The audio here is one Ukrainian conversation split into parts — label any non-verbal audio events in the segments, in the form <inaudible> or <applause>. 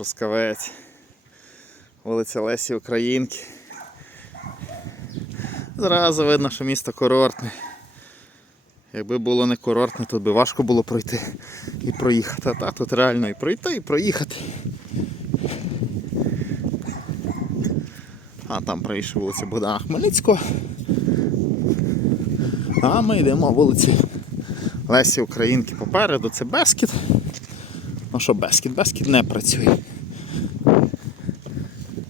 Трускавець. Вулиця Лесі Українки. Зразу видно, що місто курортне. Якби було не курортне, то би важко було пройти і проїхати. А так тут реально і пройти, і проїхати. А там правіше вулиця Богдана Хмельницького. А ми йдемо вулиці Лесі Українки попереду. Це Бескіт. Що Бескіт? Бескіт не працює.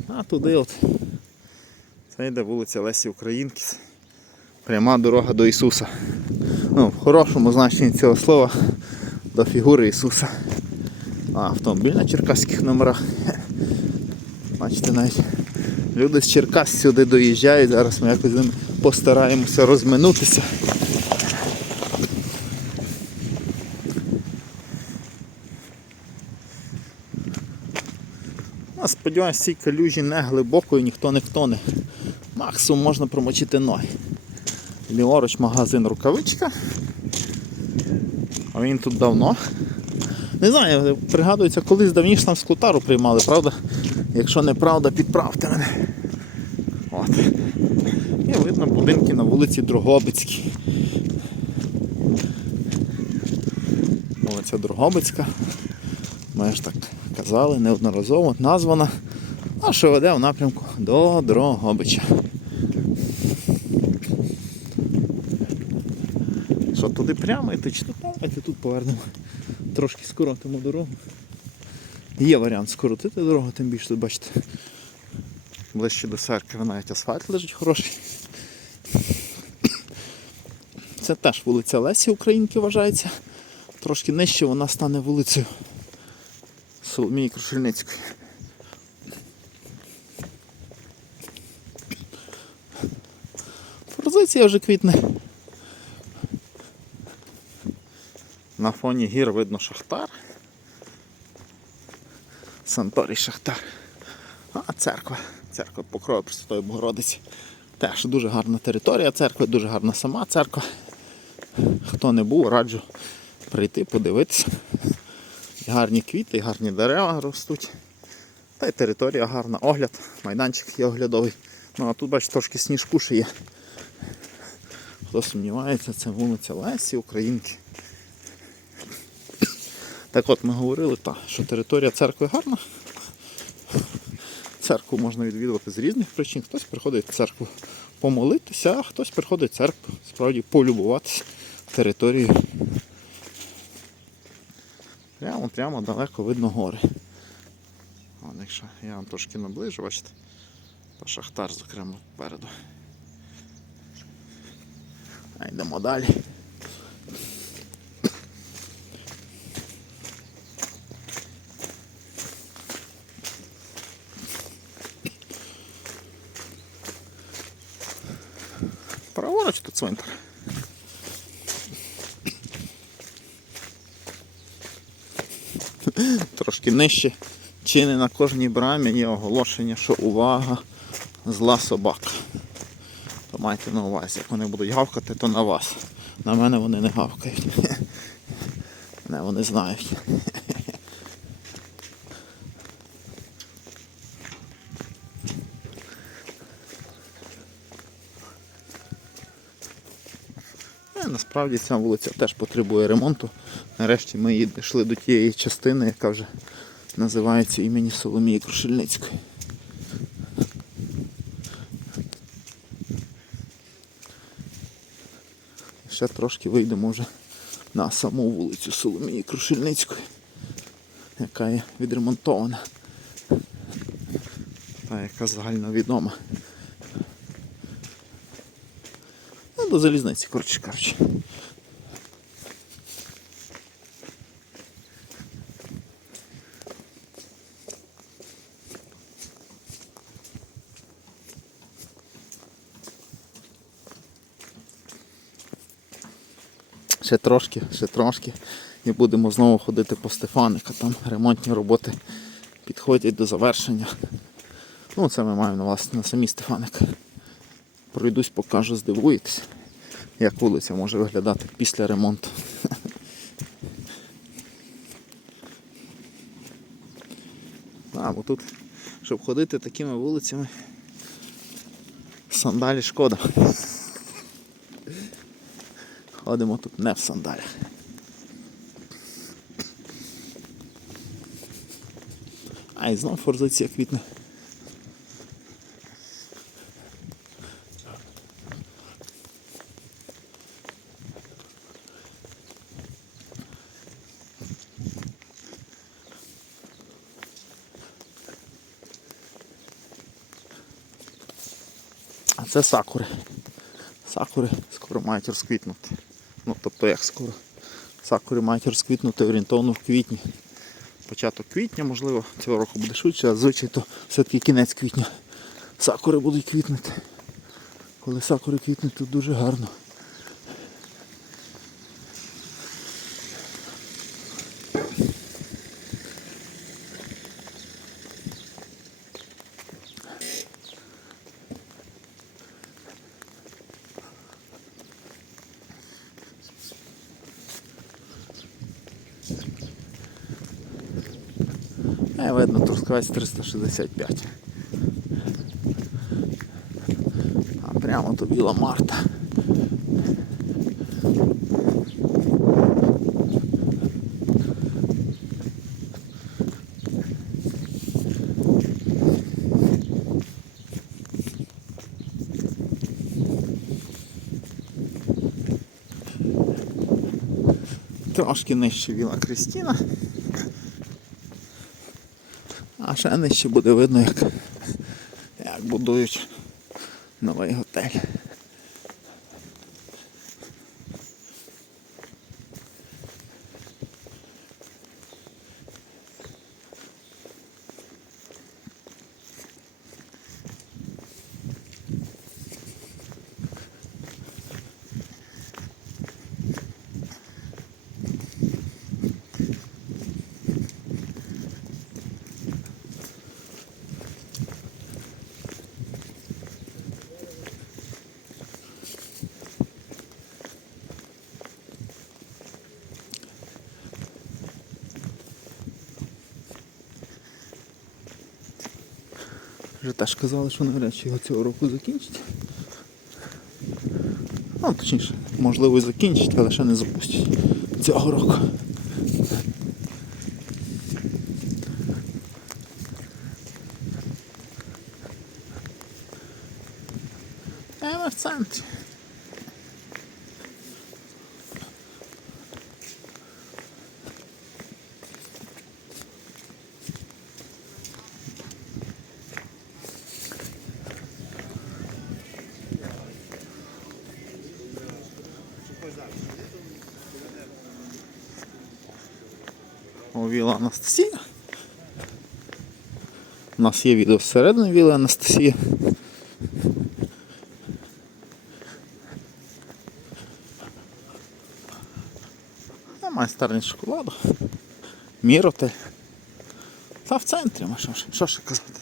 А туди от. Це йде вулиця Лесі Українки. Пряма дорога до Ісуса. Ну, в хорошому значенні цього слова до фігури Ісуса. А автомобіль на черкаських номерах. <laughs> Бачите, навіть люди з Черкас сюди доїжджають. Зараз ми якось з ними постараємося розминутися. А сподіваюся, цій калюжі не глибоко і ніхто не втоне. Максимум можна промочити ноги. Ліворуч магазин рукавичка. А він тут давно. Не знаю, пригадується, колись давніше там скутару приймали, правда? Якщо неправда, підправте мене. От. І видно будинки на вулиці Дрогобицькій. Вулиця Дрогобицька. Ж так казали, неодноразово названа. А що веде в напрямку до Дрогобича. Що туди прямо йти чи тут? Давайте тут повернемо. Трошки скоротимо дорогу. Є варіант скоротити дорогу, тим більше тут бачите. Ближче до церкви навіть асфальт лежить хороший. Це теж вулиця Лесі Українки вважається. Трошки нижче вона стане вулицею Соломії Крушельницької. Форзиція вже квітне. На фоні гір видно Шахтар. Санторій Шахтар. А церква. Церква Покрова Пресвятої Богородиці. Теж дуже гарна територія церкви, дуже гарна сама церква. Хто не був, раджу прийти, подивитися. Гарні квіти, гарні дерева ростуть. Та й територія гарна, огляд, майданчик є оглядовий. Ну а тут, бачите, трошки сніжку ще є. Хто сумнівається, це вулиця Лесі, Українки. Так от ми говорили, та, що територія церкви гарна. Церкву можна відвідувати з різних причин. Хтось приходить в церкву помолитися, а хтось приходить в церкву справді полюбуватися територією. Прямо, прямо далеко видно гори. Вон, якщо я вам трошки наближу, бачите, то шахтар, зокрема, попереду. А йдемо далі. Праворуч тут цвинтар. Трошки нижче. Чи не на кожній брамі є оголошення, що увага, зла собака. То майте на увазі, як вони будуть гавкати, то на вас. На мене вони не гавкають. <laughs> Не, вони знають. Насправді ця вулиця теж потребує ремонту. Нарешті ми її дійшли до тієї частини, яка вже називається імені Соломії Крушельницької. Ще трошки вийдемо вже на саму вулицю Соломії Крушельницької, яка є відремонтована. Та яка загальновідома. Ну, до залізниці, коротше кажучи. Ще трошки, ще трошки. І будемо знову ходити по Стефаника. Там ремонтні роботи підходять до завершення. Ну, це ми маємо на власне на самі Стефаника. Пройдусь, покажу, здивуєтесь, як вулиця може виглядати після ремонту. <laughs> Так, бо тут, щоб ходити такими вулицями, сандалі шкода. <laughs> Ходимо тут не в сандалях. А і знов форзиція квітне. Це сакури. Сакури скоро мають розквітнути. Ну, тобто як скоро. Сакури мають розквітнути орієнтовно в квітні. Початок квітня, можливо, цього року буде швидше, а звичай то все-таки кінець квітня. Сакури будуть квітнути. Коли сакури квітнуть, то дуже гарно. Е, видно, трускавець 365. А прямо то біла Марта. Трошки нижче Віла Крістіна. А ще нижче буде видно, як, як будують новий готель. Вже теж казали, що навряд чи його цього року закінчить. Ну, точніше, можливо і закінчить, але ще не запустять цього року. А ми в центрі. Віла Анастасія. У нас є відео зсередини віли Анастасія. Майстерність шоколаду. Міротель. Та в центрі, що, що ще казати.